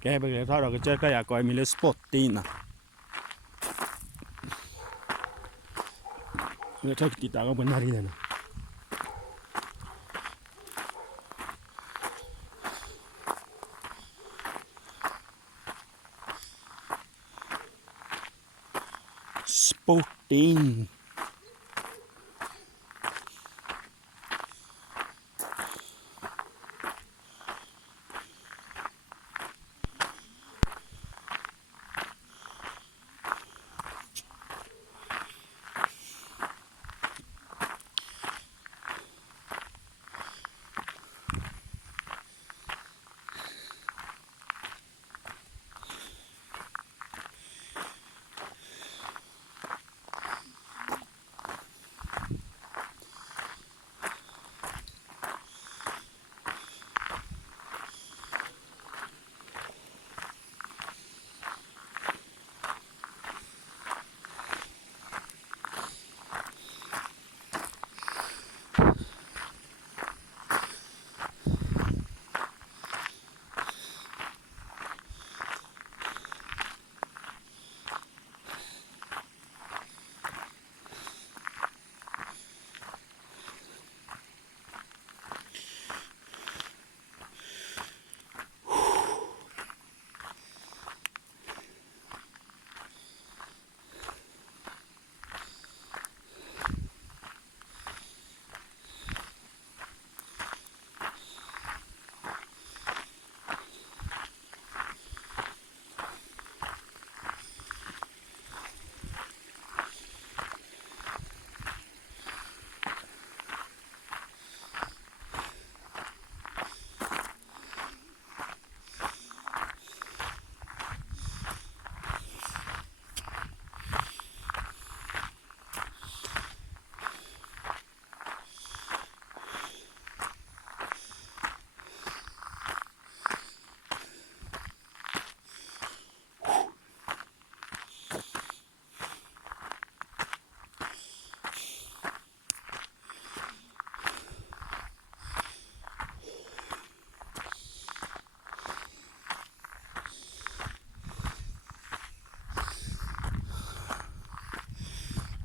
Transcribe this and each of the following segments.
Che perché sai che cerca ya coi mille spottina. Io c'ho ti tago per narine. Spotting.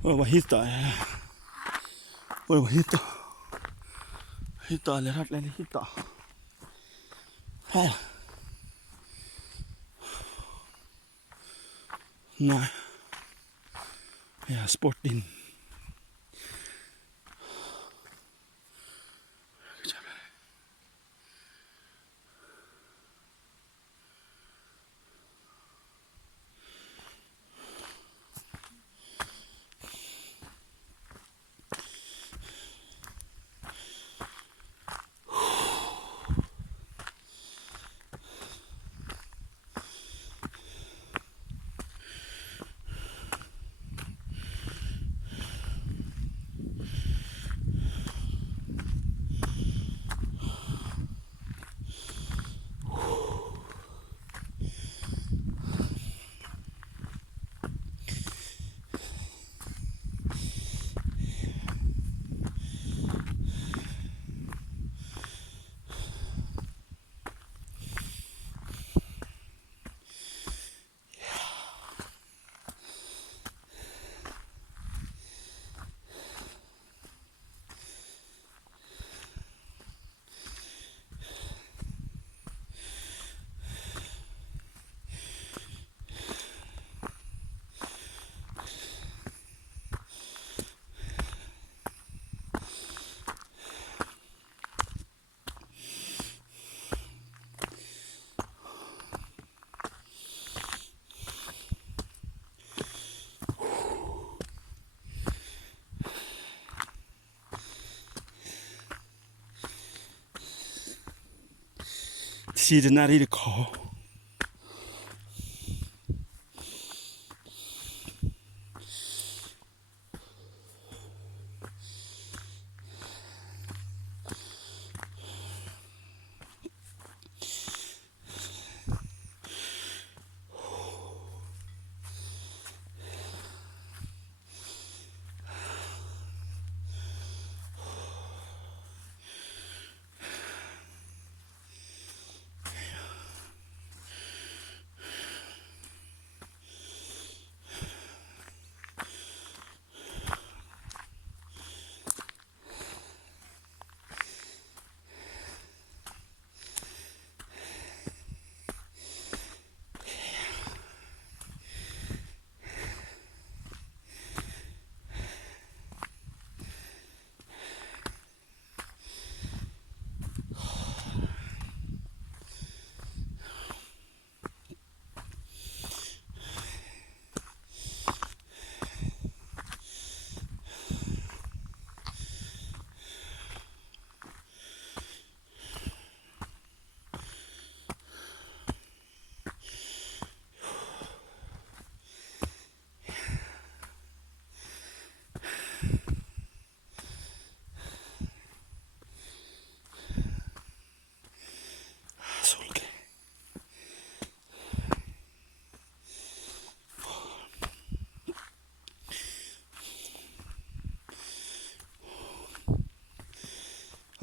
Oh, bajista. Oh, bajista. Bajista, le rat le bajista. Ah. Nej. Ja, sportin. Sidan är i det kvar.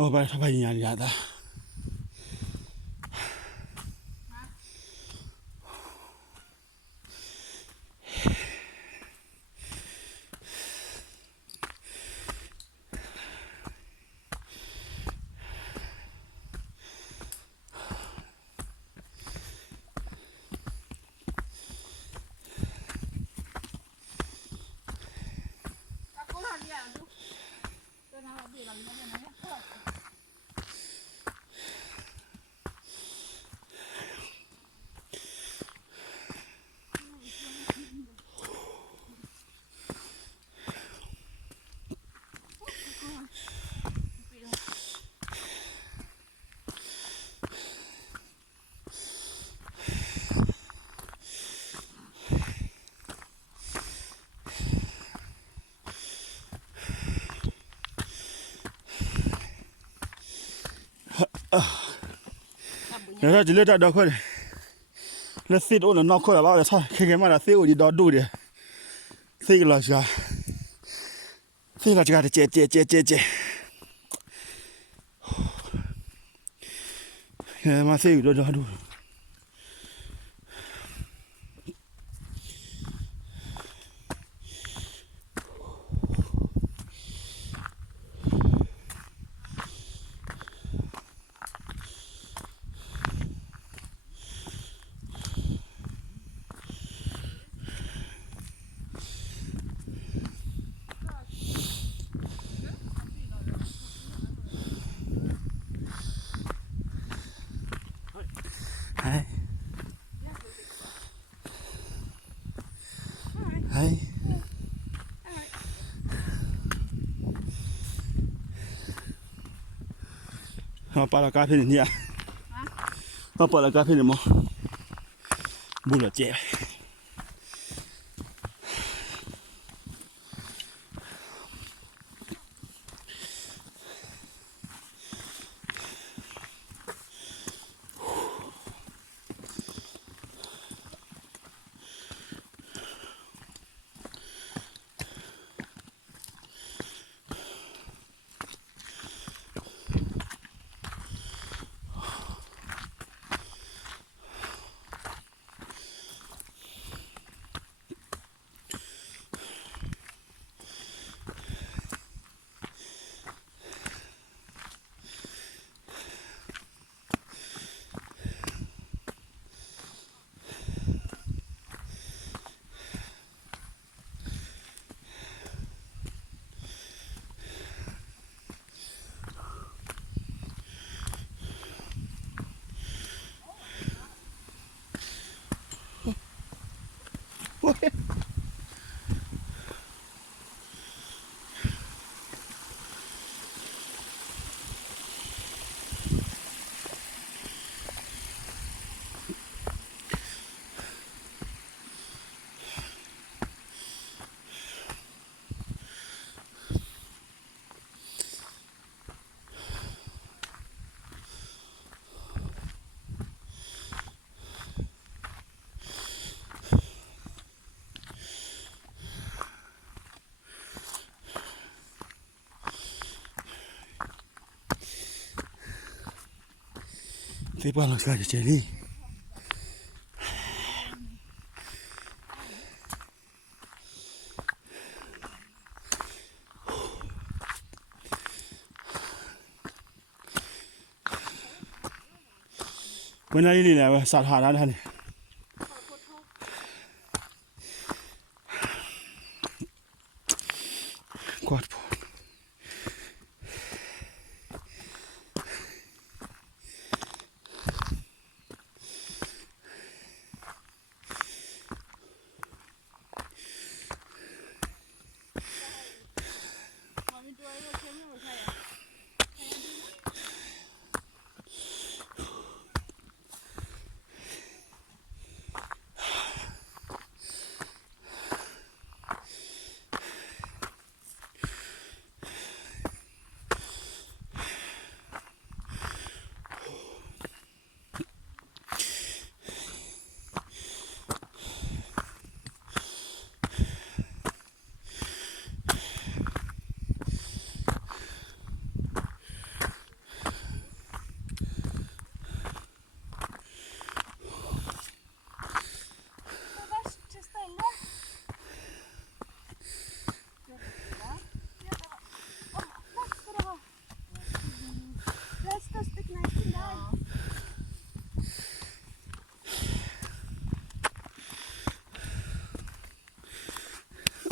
Oba ta bai nhà nhà ta. Ra chỉ lấy ra đâu thôi. Lấy xịt ôn là nó khơi là bao giờ thôi. Khi mà là xịt ôn đi đó đủ đi. Xịt là gì? Xịt là chỉ là chết. Mà xịt đó đủ. Hej. Hej. Apa lah kafir ni ya? Apa lah kafir ni mo? Bulat je. C'est pas l'entrée de Chélie. When I really never sat hard on it. Quad.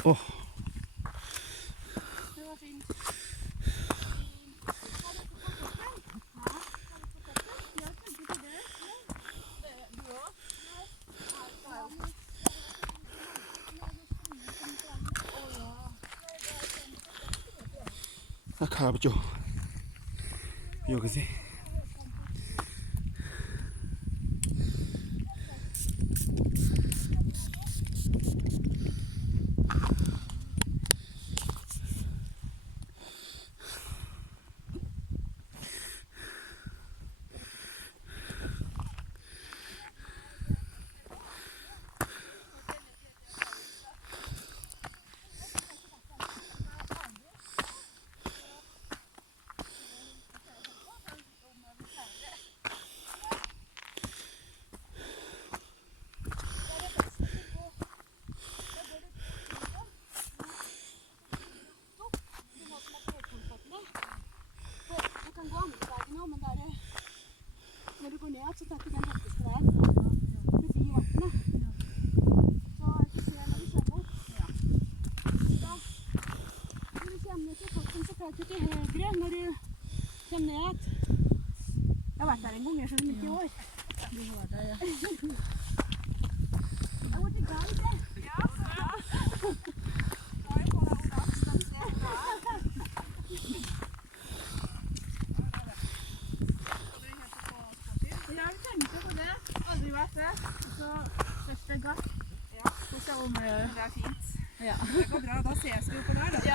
Åh. Det var fint. Akara bejo. Yo kasi. Når du går ned, så tar du den høyeste der. Med de vattene. Så du ser når du kommer. Da, når du kommer til toppen, så tar du til høyre når du kommer ned. Jeg har vært der en gang, jeg skjønner ikke i år. Du har vært der, ja. Jeg har vært i gang, det. Ja, så bra. Da har jeg på deg oransje, den ser bra. Ja, vi tenkte på det. Aldri vært det. Så første gang. Ja, så se om det er fint. Ja. Det går bra. Da ses vi jo på der, da. Ja.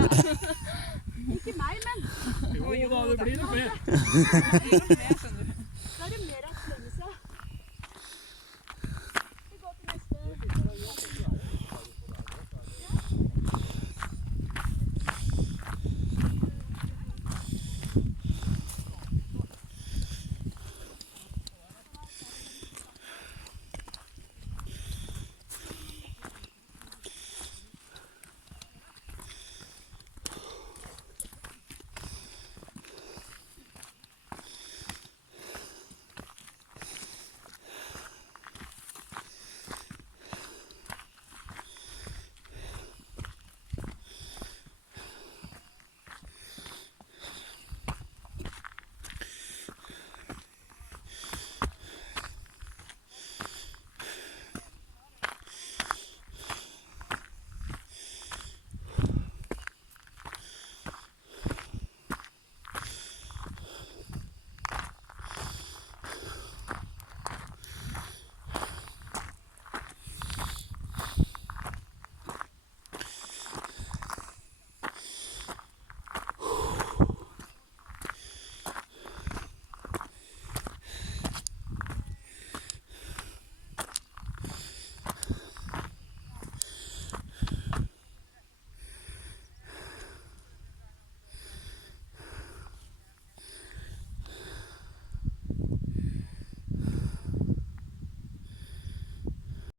Ikke meg, men... Jo, da, det blir nok med. Det blir nok med, skjønner du.